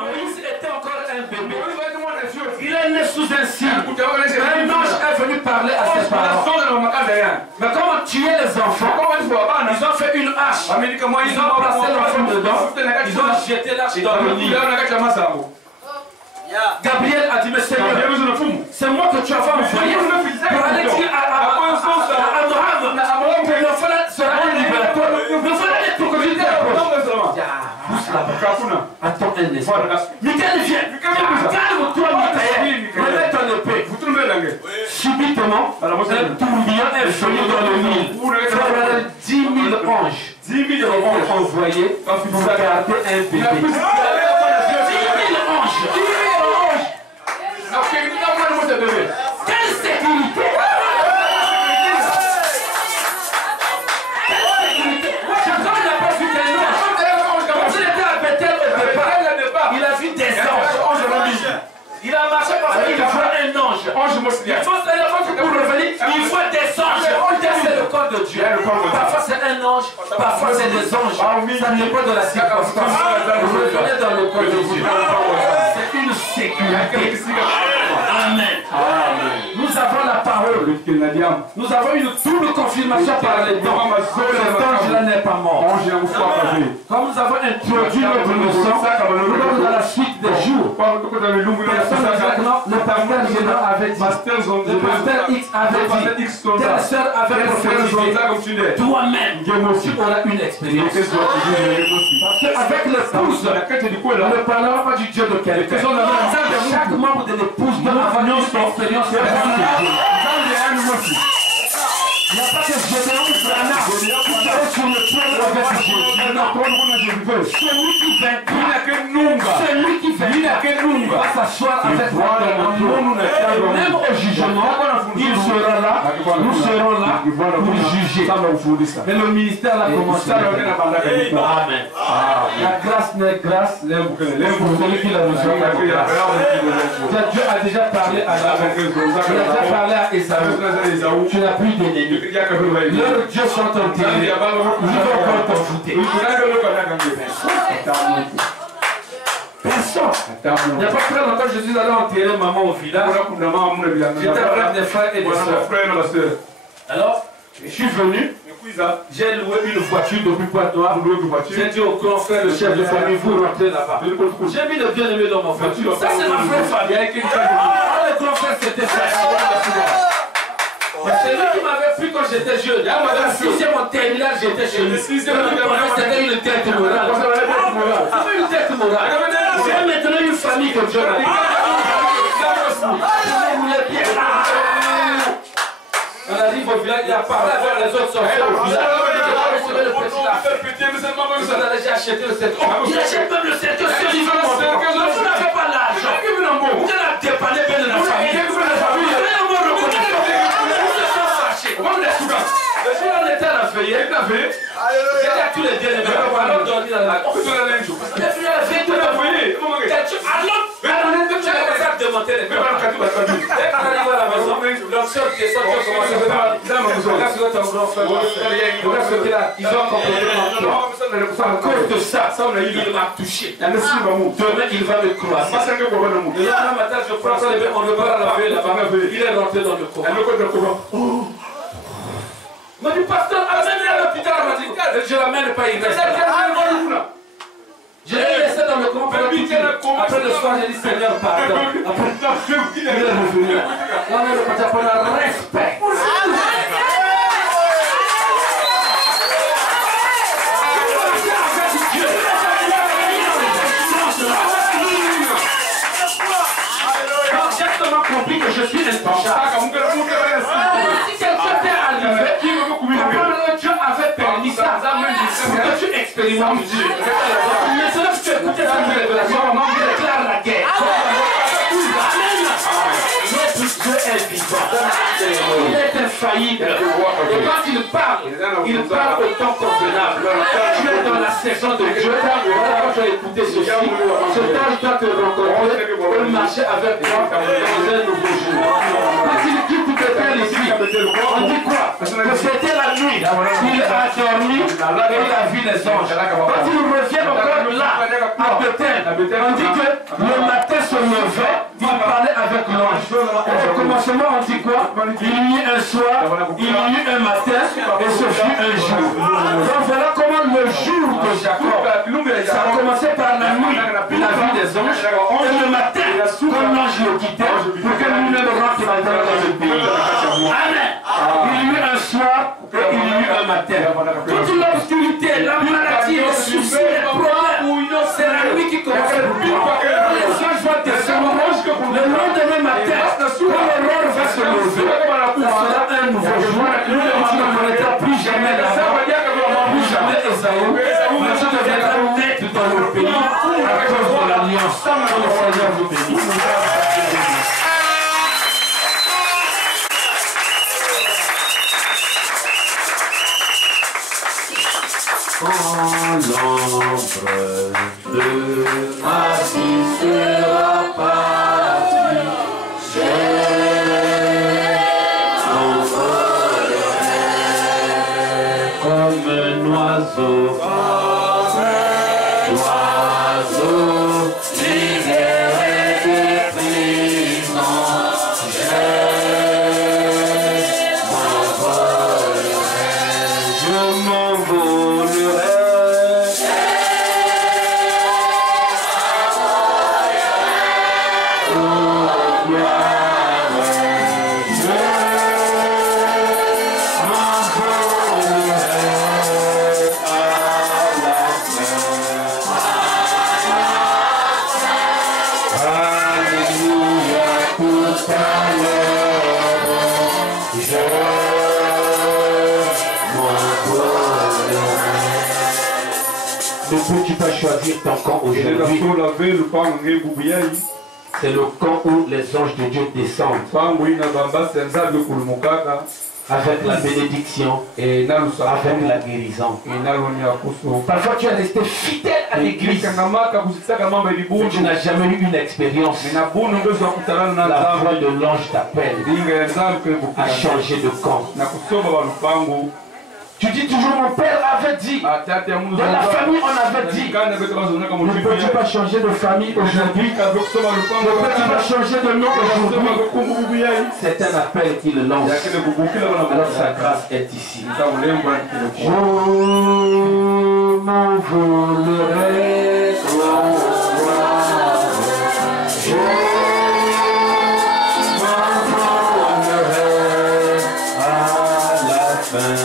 Moïse était encore un bébé. Il est né sous un signe. Un ange est venu parler à ses parents. Mais comme on tuait les enfants, ils ont fait une hache. Ils ont placé l'enfant dedans. Ils ont jeté l'hache dans le Nil. Gabriel a dit, mais Seigneur, c'est moi que tu as envoyé pour aller dire à Abraham que l'enfant sera un libérateur. L'enfant est pour que je dise attends un instant. Michael vient. Calme-toi, Michael. Remets ton épée. Subitement, un tourbillon est venu dans le Nil. 10 000 anges. 10 000 anges envoyés pour garder un bébé. 10 000 anges. Quelle sécurité! Chacun n'a pas vu quel ange. Quand il était à Bethel au départ, il a vu des anges. Il a marché parce qu'il voit un ange. Il faut pour revenir, il voit des anges. C'est le corps de Dieu. Parfois c'est un ange, parfois c'est des anges. Ça dépend de la circonstance. Revenez dans le corps de Dieu. C'est une sécurité. Amen. Nous avons la parole. Nous avons une double confirmation par les dons. Cet ange-là n'est pas mort. Comme nous avons introduit notre leçon, nous sommes dans la suite des jours. Le pasteur général avait dit, le pasteur X avait dit, telle sœur avait prophétisé. Toi-même, tu auras une expérience. Parce qu'avec l'épouse, on ne parlera pas du Dieu de quelqu'un. Chaque membre de l'épouse doit avoir une expérience. Il n'y a pas que Gédéon Brana qui serait sur le trône avec Jésus. Celui qui va s'asseoir avec moi même au jugement, il sera là, nous serons là pour juger. Mais le ministère a commencé. Amen. La grâce n'est grâce pour celui qui l'a reçu. Dieu a déjà parlé à Jacob. Il a déjà parlé à Esaü. Tu n'as plus d'ennemis. Leurs dieux sont enterrés. Ils vont encore t'ajouter. Personne. Il n'y a pas très longtemps, je suis allé enterrer maman au village. J'étais avec des frères et des soeurs. Alors, je suis venu. J'ai loué une voiture depuis Pointe-Noire. J'ai dit au grand frère, le chef de famille, vous rentrez là-bas. J'ai mis le bien-aimé dans ma voiture. Ça, c'est ma vraie famille. Le grand frère, c'était ça. C'est lui qui m'avait pris quand j'étais jeune. En sixième en terminale, j'étais chez lui. C'était une tête morale. C'était une tête morale. J'ai maintenant une famille comme Dieu. On arrive au village, il a parlé avec les autres sorciers au village. J'ai acheté le cercueil. Il achète même le cercueil sur l'hiver. Vous n'avez pas l'argent. Vous allez dépanner bien de la famille. Le jour où on était à la veillée, j'ai dit à tous les bien-aimés, allons dormir dans la maison. On fait la veille de la veillée. Allons, tu as commencé à démonter les murs. Dès qu'on arrive à la maison, leur soeur descend, ils ont commencé à parler. Regarde ce que ton grand frère, regarde ce qu'il a, ils ont complètement toi. À cause de ça, il m'a touché. Demain, il va me croiser. Le lendemain matin, je prends ça, on repart à la veille là-bas. Il est rentré dans le coma. Il m'a dit, pasteur, amène-le à l'hôpital. Je l'amène pas, il reste. Je l'ai laissé dans le coma. Après le soir, j'ai dit, Seigneur, pardon. Après, il est revenu. On est reparti pour le respect. J'ai exactement compris que je suis intouchable. Si quelqu'un t'est arrivé, Dieu avait permis ça pour que tu expérimentes Dieu. Maintenant que tu écoutes cette révélation, on déclare la guerre. Notre Dieu est vivant. Il est infaillible. Et quand il parle au temps convenable. Tu es dans la saison de Dieu. Quand tu as écouté ceci, ce temps doit te rencontrer pour marcher avec toi dans un nouveau jour. Quand il quitte tout le temps ici, on dit quoi? Que c'était la nuit. Il a dormi et il a vu des anges. Quand il revient encore là, à Bethel, on dit que le matin se levait, il parlait avec l'ange. Au commencement, on dit quoi? Il y eut un soir, il y eut un matin, et ce fut un jour. Donc voilà comment le jour de Jacob, ça a commencé par la nuit, la vie des anges, et le matin, quand l'ange le quittait, pour que lui-même rentre dans le pays. Amen. Il y eut un soir et il y eut un matin. Toute l'obscurité, la maladie, les soucis, les problèmes, c'est la nuit qui commence. Les anges vont descendre le lendemain matin, quand l'aurore va se lever, ça sera un nouveau jour. Tu ne connaîtras plus jamais la plus jamais Esaü, mais tu deviendras net dans le pays à cause de l'alliance. Que le Seigneur vous bénisse. Quand l'ombre de ma vie sera partie, j'envolerai comme un oiseau, libéré de prison, je m'envolerai. Tu peux choisir ton camp aujourd'hui. C'est le camp où les anges de Dieu descendent avec la bénédiction et avec la guérison. Parfois tu es resté fidèle à l'église, mais tu n'as jamais eu une expérience. La voix de l'ange t'appelle à changer de camp. Tu dis toujours, mon père avait dit, dans la famille on avait dit, ne peux-tu pas changer de famille aujourd'hui? Ne peux-tu pas changer de nom aujourd'hui? C'est un appel qu'il lance. Alors sa grâce est ici. Je m'envolerai, je m'envolerai à la fin.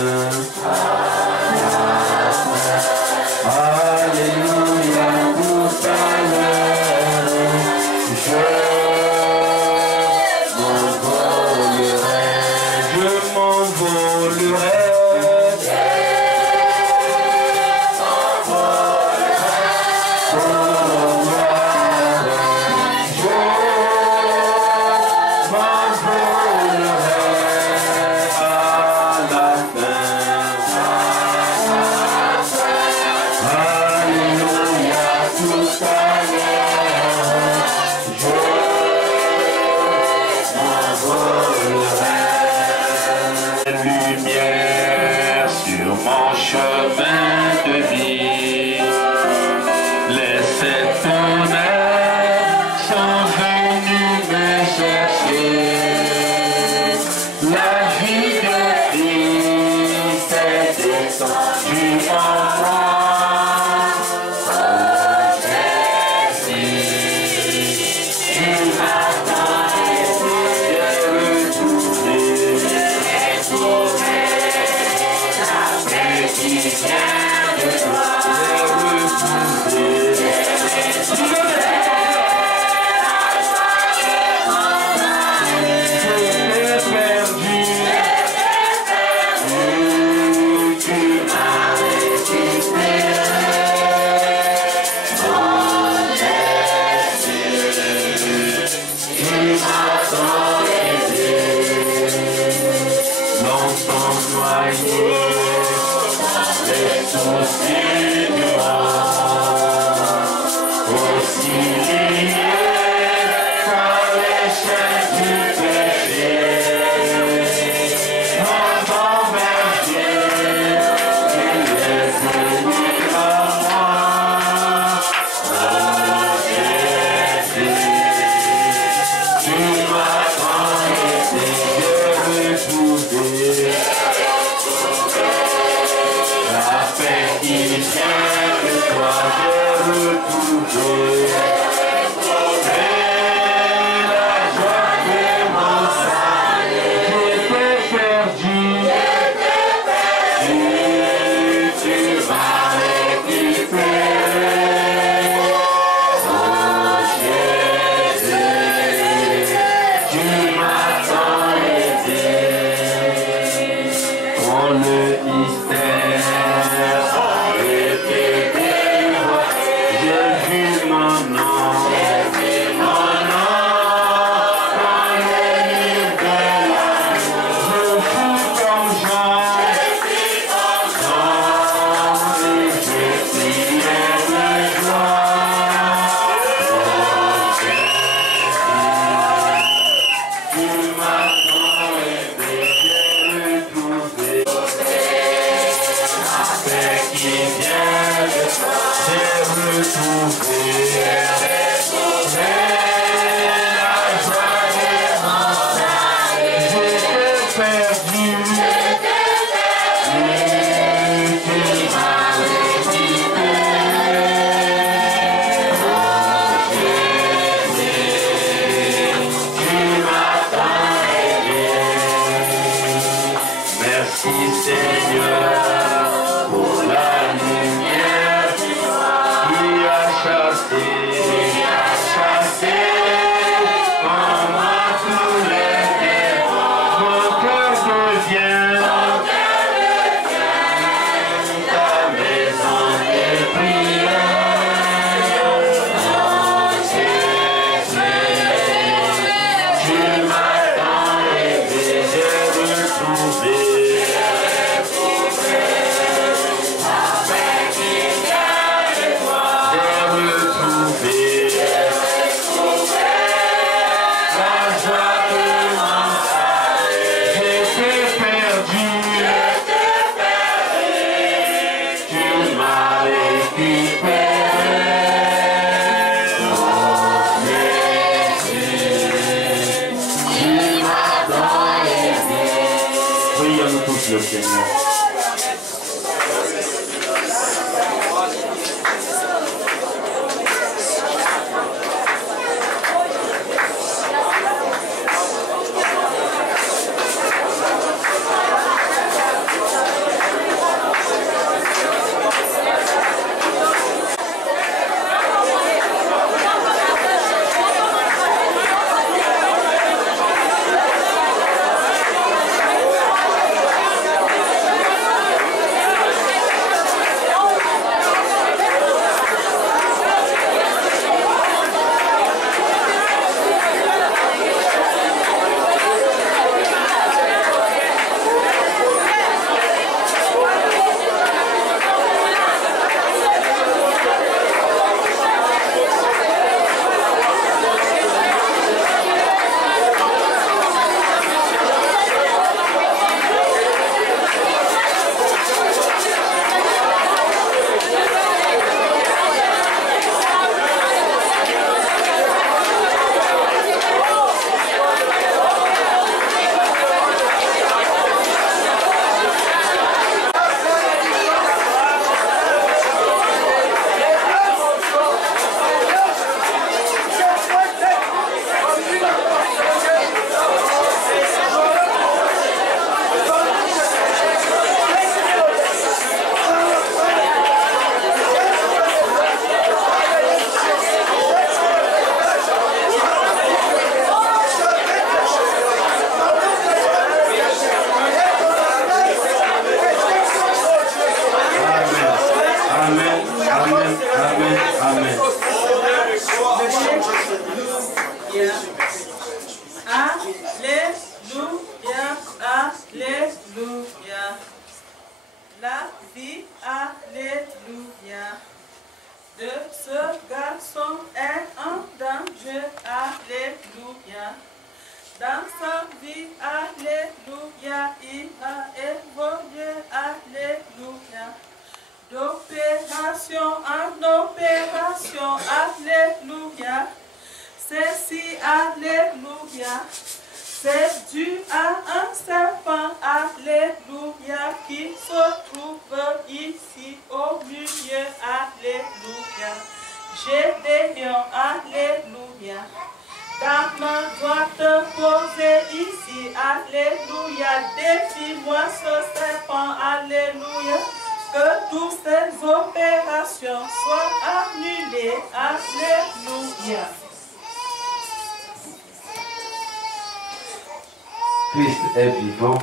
Christ est vivant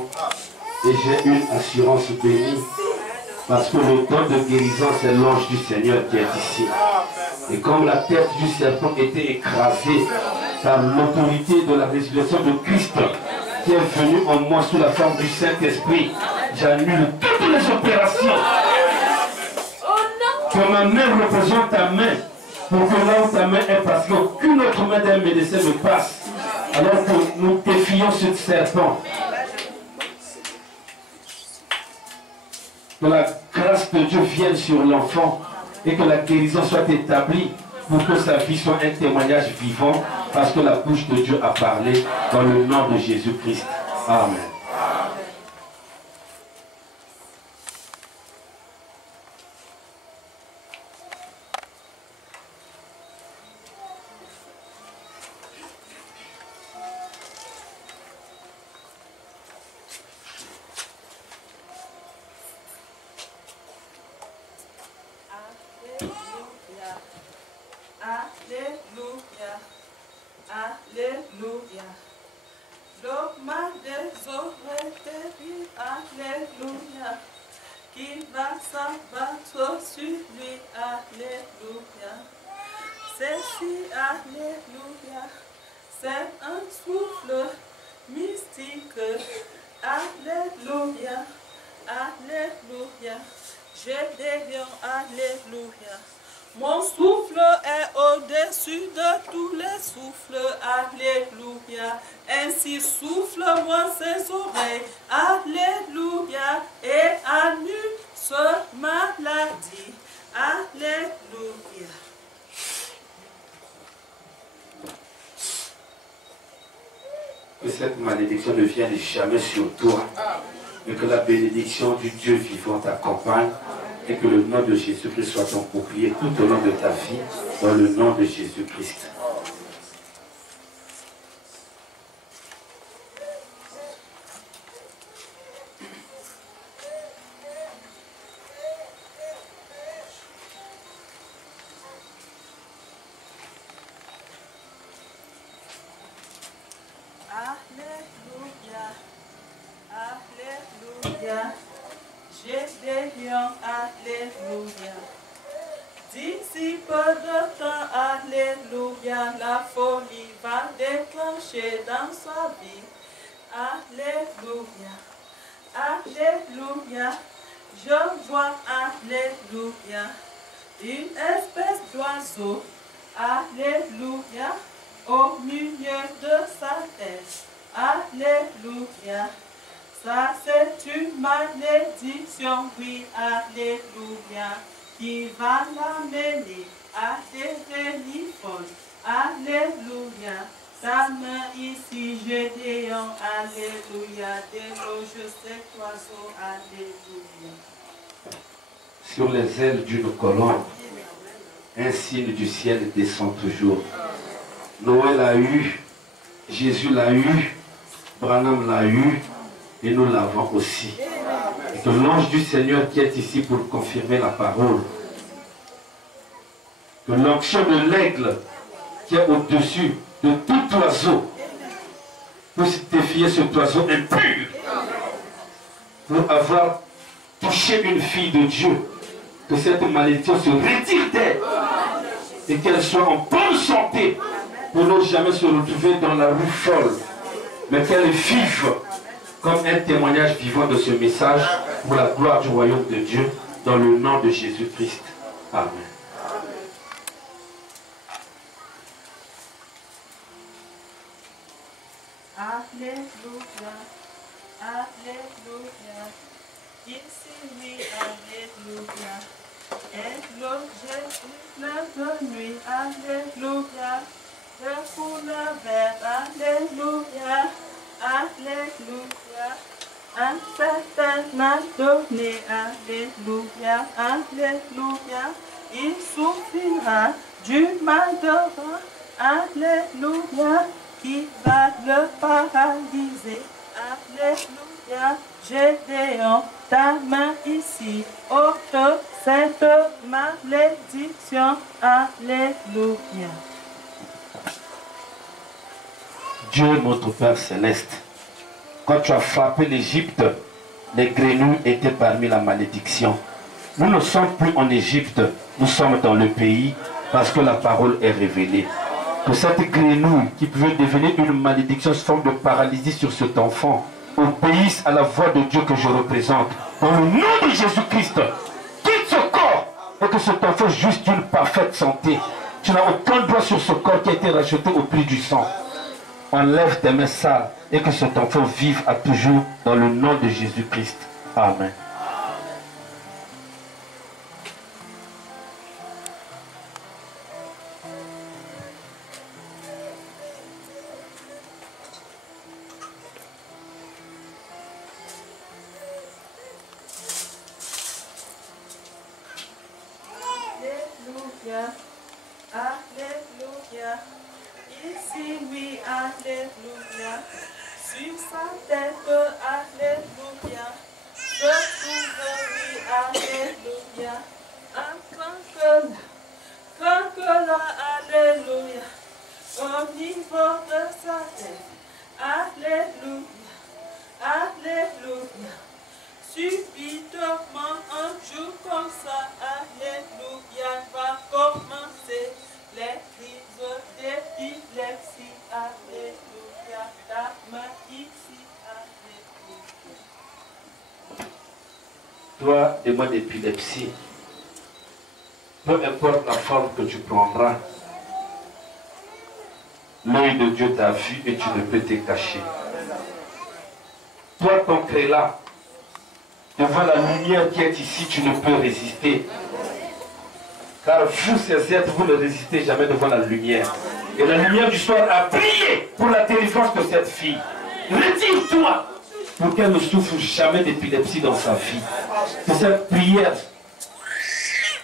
et j'ai une assurance bénie parce que le don de guérison, c'est l'ange du Seigneur qui est ici. Et comme la tête du serpent était écrasée par l'autorité de la résurrection de Christ qui est venu en moi sous la forme du Saint-Esprit, j'annule toutes les opérations. Que ma main représente ta main pour que là où ta main est passée, qu'aucune autre main d'un médecin ne passe. Alors que nous défions ce serpent. Que la grâce de Dieu vienne sur l'enfant et que la guérison soit établie pour que sa vie soit un témoignage vivant parce que la bouche de Dieu a parlé dans le nom de Jésus-Christ. Amen. Alléluia. Alléluia. L'homme m'a désobéi. Alléluia. Qui va s'abattre sur lui. Alléluia. Ceci, alléluia. C'est un souffle mystique. Alléluia. Alléluia. J'ai des lions. Alléluia. Mon souffle est au-dessus de tous les souffles. Alléluia. Ainsi souffle-moi ses oreilles. Alléluia. Et annule ce maladie. Alléluia. Que cette malédiction ne vienne jamais sur toi. Et que la bénédiction du Dieu vivant t'accompagne. Et que le nom de Jésus-Christ soit ton bouclier tout au long de ta vie. Dans le nom de Jésus-Christ. Alléluia, alléluia, j'ai des lions, alléluia. D'ici peu de temps, alléluia, la folie va déclencher dans sa vie. Alléluia, alléluia, je vois, alléluia, une espèce d'oiseau, alléluia, au milieu de sa tête. Alléluia. Ça c'est une malédiction, oui, alléluia, qui va l'amener à devenir folle. Alléluia. Sa main ici, Gédéon, alléluia, déloge cet oiseau, alléluia. Sur les ailes d'une colombe, un signe du ciel descend toujours. Noé l'a eu, Jésus l'a eu, Branham l'a eu, et nous l'avons aussi. Et que l'ange du Seigneur qui est ici pour confirmer la parole, que l'onction de l'aigle qui est au-dessus de tout oiseau, puisse défier cet oiseau impur, pour avoir touché une fille de Dieu, que cette malédiction se retire d'elle, et qu'elle soit en bonne santé, pour ne jamais se retrouver dans la rue folle, mais qu'elle vive comme un témoignage vivant de ce message pour la gloire du royaume de Dieu, dans le nom de Jésus-Christ. Amen. Alléluia, alléluia, ici oui, alléluia, et l'eau Jésus de nuit, alléluia, le couleur vert, alléluia, alléluia, un certain m'a donné, alléluia, alléluia, il souffrira du mal devant, alléluia, qui va le paralyser, alléluia, Gédéon, ta main ici, ôte cette malédiction, alléluia. Dieu notre Père Céleste, quand tu as frappé l'Égypte, les grenouilles étaient parmi la malédiction. Nous ne sommes plus en Égypte, nous sommes dans le pays parce que la parole est révélée. Que cette grenouille qui pouvait devenir une malédiction, une forme de paralysie sur cet enfant, obéisse à la voix de Dieu que je représente. Dans le nom de Jésus-Christ, quitte ce corps et que cet enfant juste une parfaite santé. Tu n'as aucun droit sur ce corps qui a été racheté au prix du sang. Enlève tes mains sales et que cet enfant vive à toujours dans le nom de Jésus-Christ. Amen. Alléluia, alléluia, ici oui, alléluia, sur sa tête, alléluia, je trouve oui, alléluia, un craque là, alléluia. Subitement, un jour comme ça, alléluia, va commencer. Les crises d'épilepsie, alléluia, ta main ici, alléluia. Toi, démon d'épilepsie, peu importe la forme que tu prendras, l'œil de Dieu t'a vu et tu ne peux te cacher. Toi, ton créla, devant la lumière qui est ici, tu ne peux résister. Car vous, ces êtres, vous ne résistez jamais devant la lumière. Et la lumière du soir a brillé pour la délivrance de cette fille. Retire-toi pour qu'elle ne souffre jamais d'épilepsie dans sa vie. Que cette prière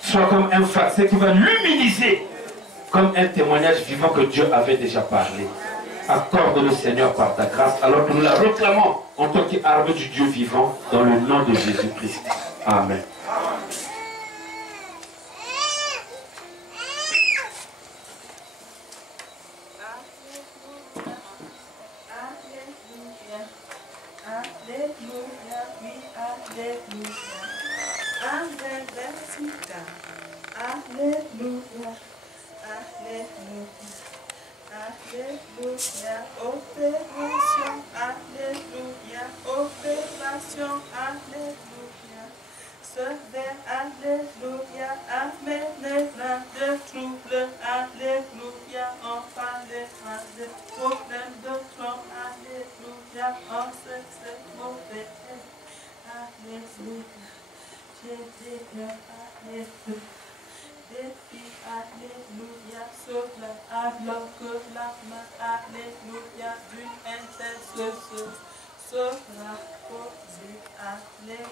soit comme un farceur qui va luminiser, comme un témoignage vivant que Dieu avait déjà parlé. Accorde le Seigneur par ta grâce, alors que nous la réclamons en tant qu'arme du Dieu vivant, dans le nom de Jésus-Christ. Amen. Alléluia, opération, alléluia, opération, alléluia. Ce vers, alléluia, amène plein de troubles, alléluia, on parlera de problèmes de tronc, alléluia, on sait que c'est mauvais, alléluia, j'ai déclaré, alléluia. Défi, alléluia, sauve-la, alors que la main, alléluia, d'une intercesseuse, sauve-la, posée, alléluia.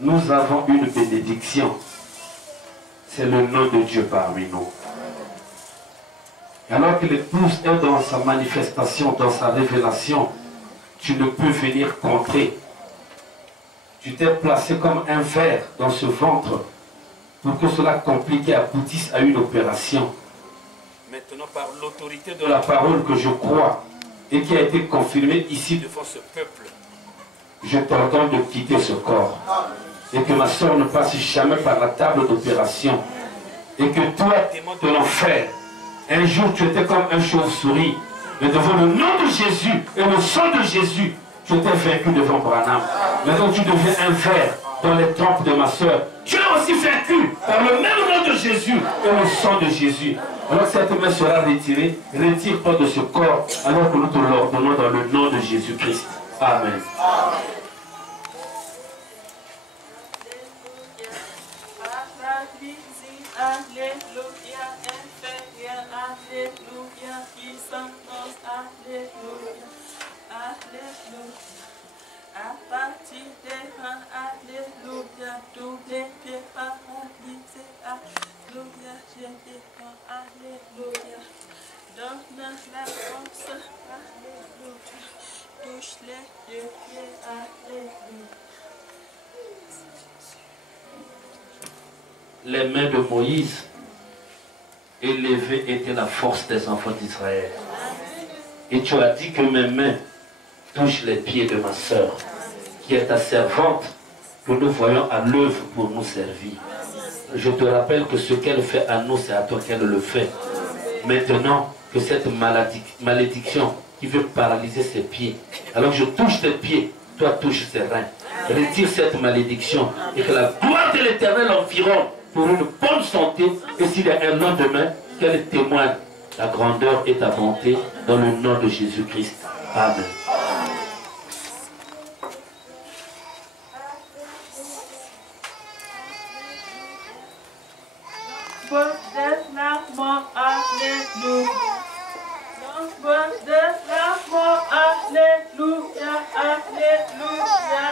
Nous avons une bénédiction. C'est le nom de Dieu parmi nous. Alors que l'épouse est dans sa manifestation, dans sa révélation, tu ne peux venir contrer. Tu t'es placé comme un ver dans ce ventre pour que cela complique et aboutisse à une opération. Maintenant, par l'autorité de la parole que je crois et qui a été confirmée ici devant ce peuple, je t'ordonne de quitter ce corps. Et que ma soeur ne passe jamais par la table d'opération. Et que toi, démon de l'enfer, un jour tu étais comme un chauve-souris, mais devant le nom de Jésus et le sang de Jésus, tu étais vaincu devant Branham. Maintenant tu deviens un ver dans les tempes de ma soeur. Tu es aussi vaincu par le même nom de Jésus et le sang de Jésus. Alors cette main sera retirée. Retire-toi de ce corps alors que nous te l'ordonnons dans le nom de Jésus-Christ. Amen. Alléluia, inférieur, alléluia, puissance, alléluia, alléluia. À partir des reins, alléluia, tous les pieds paralysés, alléluia, je défends, alléluia. Donne la force, alléluia, touche les deux pieds, alléluia. Les mains de Moïse élevées étaient la force des enfants d'Israël. Et tu as dit que mes mains touchent les pieds de ma sœur, qui est ta servante, que nous voyons à l'œuvre pour nous servir. Je te rappelle que ce qu'elle fait à nous, c'est à toi qu'elle le fait. Maintenant que cette malédiction qui veut paralyser ses pieds, alors je touche tes pieds, toi touche ses reins. Retire cette malédiction et que la gloire de l'Éternel environne pour une bonne santé, et s'il y a un lendemain, qu'elle témoigne la grandeur et ta bonté dans le nom de Jésus-Christ. Amen. Alléluia, alléluia,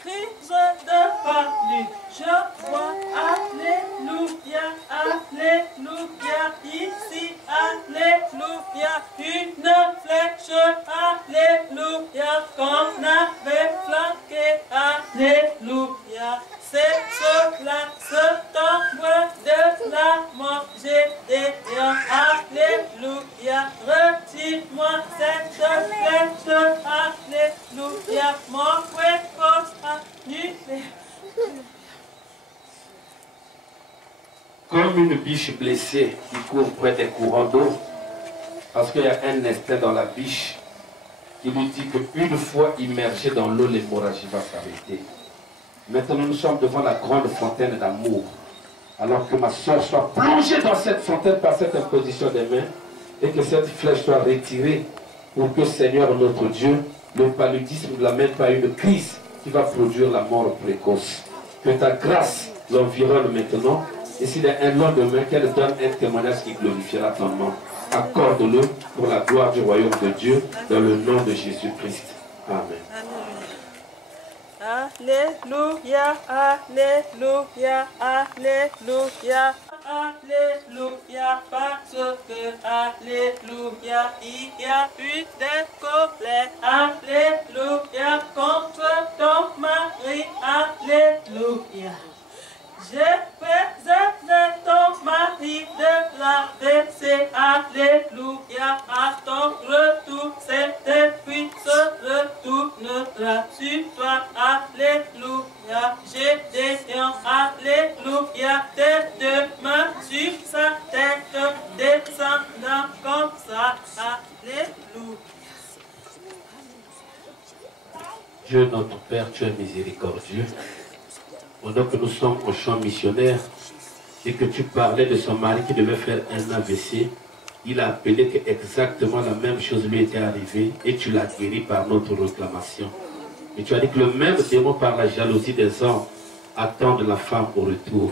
crise de parler, je vois, alléluia, alléluia, ici, alléluia, une flèche, alléluia, qu'on avait flanqué, alléluia, c'est cela, ce tombe de la mort, j'ai déclaré. comme une biche blessée qui court près des courants d'eau, parce qu'il y a un instinct dans la biche qui lui dit qu'une fois immergé dans l'eau, l'hémorragie va s'arrêter. Maintenant, nous sommes devant la grande fontaine d'amour. Alors que ma soeur soit plongée dans cette fontaine par cette imposition des mains et que cette flèche soit retirée pour que, Seigneur notre Dieu, le paludisme ne l'amène pas à une crise qui va produire la mort précoce. Que ta grâce l'environne maintenant et s'il y a un lendemain, qu'elle donne un témoignage qui glorifiera ton nom. Accorde-le pour la gloire du royaume de Dieu dans le nom de Jésus-Christ. Amen. Alléluia, alléluia, alléluia, alléluia, parce que, alléluia, il y a eu des colères, alléluia, contre ton mari, alléluia. J'ai préservé ton mari de la baissée, alléluia, à ton retour, c'est depuis ce retour retournera sur toi, alléluia. J'ai des lions, alléluia, tes deux mains sur sa tête, descendant comme ça, alléluia. Dieu notre Père, tu es miséricordieux. Pendant que nous sommes au champ missionnaire et que tu parlais de son mari qui devait faire un AVC, il a appelé que exactement la même chose lui était arrivée et tu l'as guéri par notre réclamation. Et tu as dit que le même démon par la jalousie des hommes attend de la femme au retour.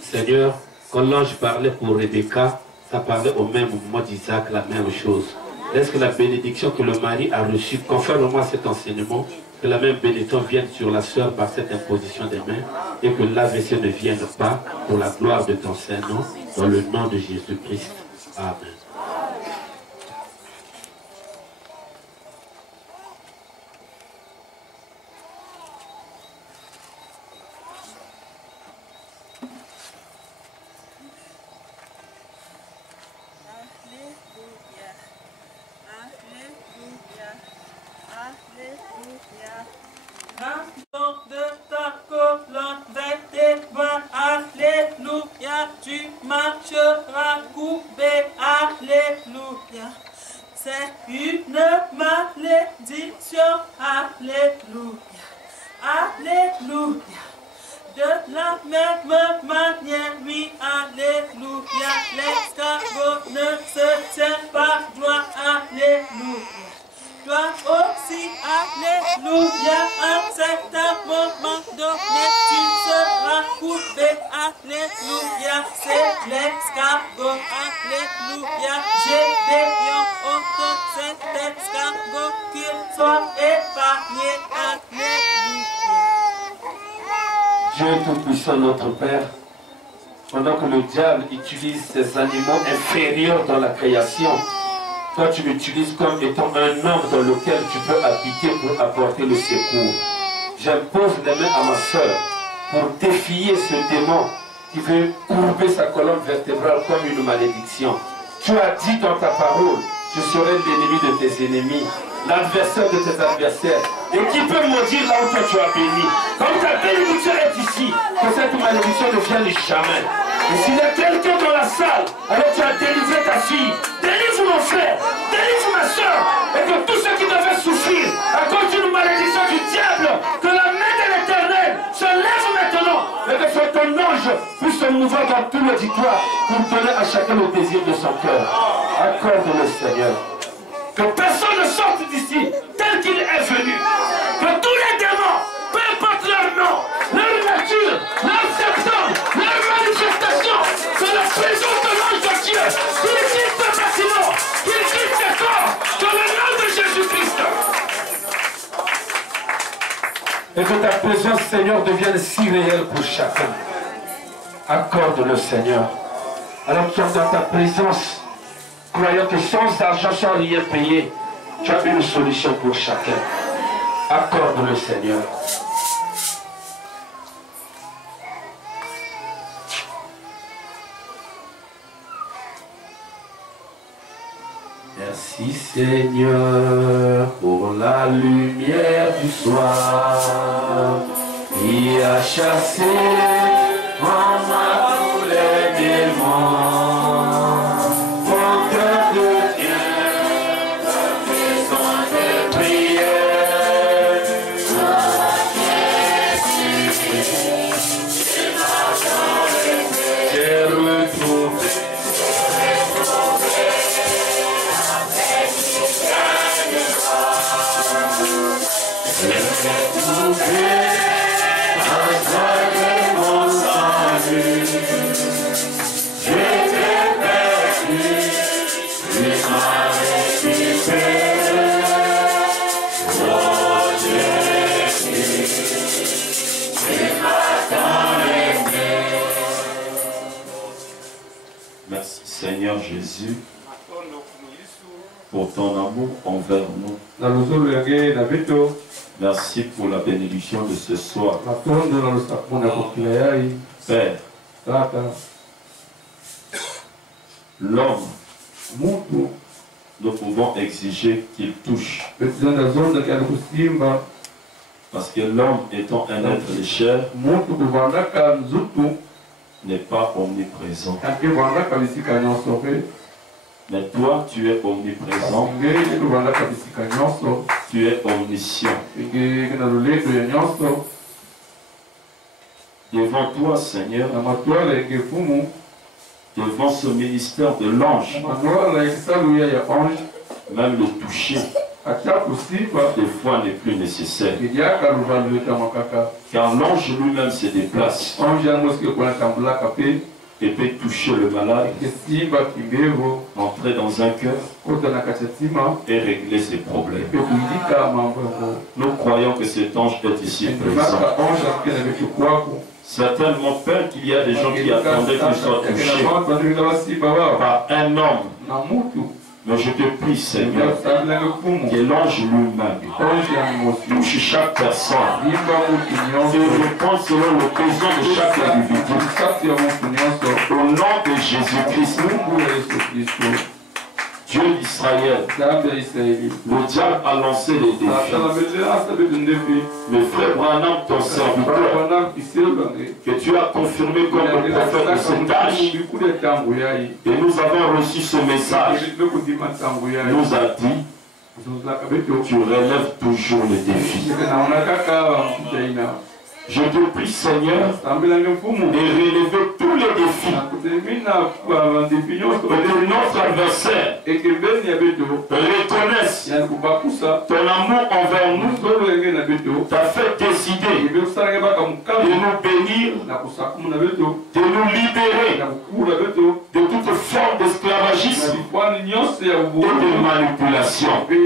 Seigneur, quand l'ange parlait pour Rebecca, ça parlait au même moment d'Isaac la même chose. Est-ce que la bénédiction que le mari a reçue, conformément à cet enseignement, que la même bénédiction vienne sur la sœur par cette imposition des mains et que l'AVC ne vienne pas pour la gloire de ton Saint-Nom, dans le nom de Jésus-Christ. Amen. De ta colonne vers tes mains, alléluia, tu marcheras courbé, alléluia. C'est une malédiction, alléluia, alléluia. De la même manière, oui, alléluia, l'escargot ne se tient pas droit, alléluia. Toi aussi, alléluia, à un certain moment donné, tu seras coupé, alléluia, c'est l'escargot, alléluia, j'ai des lions contre cet escargot, qu'il soit épargné, alléluia. Dieu Tout-Puissant, notre Père, pendant que le diable utilise ces animaux inférieurs dans la création, toi tu l'utilises comme étant un homme dans lequel tu peux habiter pour apporter le secours. J'impose les mains à ma soeur pour défier ce démon qui veut courber sa colonne vertébrale comme une malédiction. Tu as dit dans ta parole, je serai l'ennemi de tes ennemis, l'adversaire de tes adversaires, et qui peut maudire là où toi tu as béni. Comme ta bénédiction est ici, que cette malédiction ne vienne jamais. Et s'il y a quelqu'un dans la salle, alors tu as délivré ta fille, délivre mon frère, délivre ma soeur, et que tous ceux qui devaient souffrir à cause d'une malédiction du diable, que la main de l'Éternel se lève maintenant, et que ton ange puisse se mouvoir dans tout l'auditoire pour donner à chacun le désir de son cœur. Accorde-le, Seigneur. Que personne ne sorte d'ici tel qu'il est venu. Que tous les démons, peu importe leur nom, leur nature, leur symptôme, leur manifestation, que la présence de l'ange de Dieu, qu'il quitte ce bâtiment, qu'il quitte ce corps, dans le nom de Jésus-Christ. Et que ta présence, Seigneur, devienne si réelle pour chacun. Accorde-le, Seigneur. Alors que dans ta présence, croyant que sans argent, sans rien payer, tu as une solution pour chacun. Accorde-le, Seigneur. Merci, Seigneur, pour la lumière du soir qui a chassé en moi tous les Merci Seigneur Jésus pour ton amour envers nous. Merci pour la bénédiction de ce soir. Père, l'homme, nous pouvons exiger qu'il touche. Parce que l'homme étant un être de chair, n'est pas omniprésent. Mais toi, tu es omniprésent. Tu es omniscient. Devant toi, Seigneur, devant ce ministère de l'ange, même le toucher, des fois n'est plus nécessaire. Car l'ange lui-même se déplace et peut toucher le malade, entrer dans un cœur et régler ses problèmes. Nous croyons que cet ange est ici présent. Certainement, Père, qu'il y a des gens qui attendaient qu'il soit touché par un homme. Mais je te prie, Seigneur, que l'ange lui-même touche chaque personne et répond selon le besoin de chaque individu. Au nom de Jésus-Christ, Dieu d'Israël, le diable a lancé les défis. Le frère Branham, ton serviteur, que tu as confirmé comme le prophète de cet âge, et nous avons reçu ce message, nous a dit, tu relèves toujours les défis. Je te prie, Seigneur, de relever tous les défis et que notre adversaire reconnaisse ton amour envers nous, t'a fait décider de nous bénir, de nous libérer de toute forme d'esclavagisme et de manipulation. Tu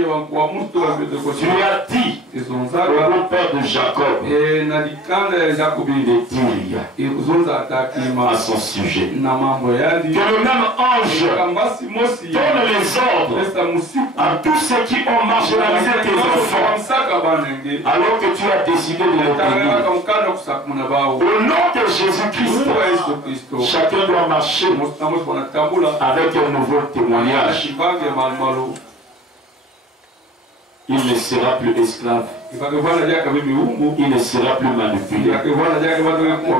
as dit au bon père de Jacob de dire à son sujet que le même ange donne les ordres à tous ceux qui ont marginalisé tes enfants alors que tu as décidé de les bénir. Au nom de Jésus-Christ, chacun doit marcher avec un nouveau témoignage. Il ne sera plus esclave. Il ne sera plus manipulé.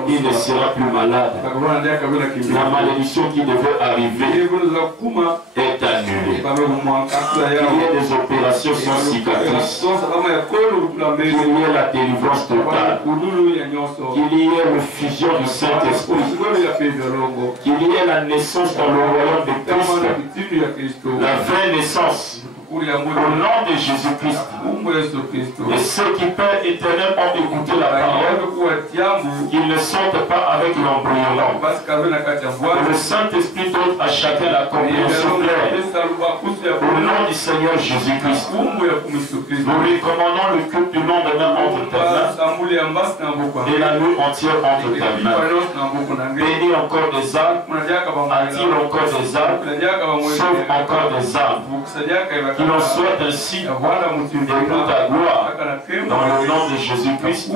Il ne sera plus malade. La malédiction qui devait arriver est annulée. Il y a des opérations sans cicatrice. Il y a la délivrance totale. Il y a la fusion du Saint-Esprit. Il y a la naissance dans le royaume de Christ. La vraie naissance. Au nom de Jésus-Christ. Et ceux qui Père éternel ont écouté la parole, qu'ils ne sortent pas avec l'embryon. Que le Saint-Esprit donne à chacun la compréhension claire. Au nom du Seigneur Jésus-Christ, nous recommandons le culte du nom de main entre tes mains et la nuit entière entre tes mains. Bénis encore des âmes, attire encore des âmes, sauve encore des âmes. Qu'il en soit ainsi et pour ta gloire, dans le nom de Jésus-Christ.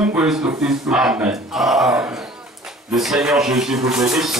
Amen. Le Seigneur Jésus vous bénisse.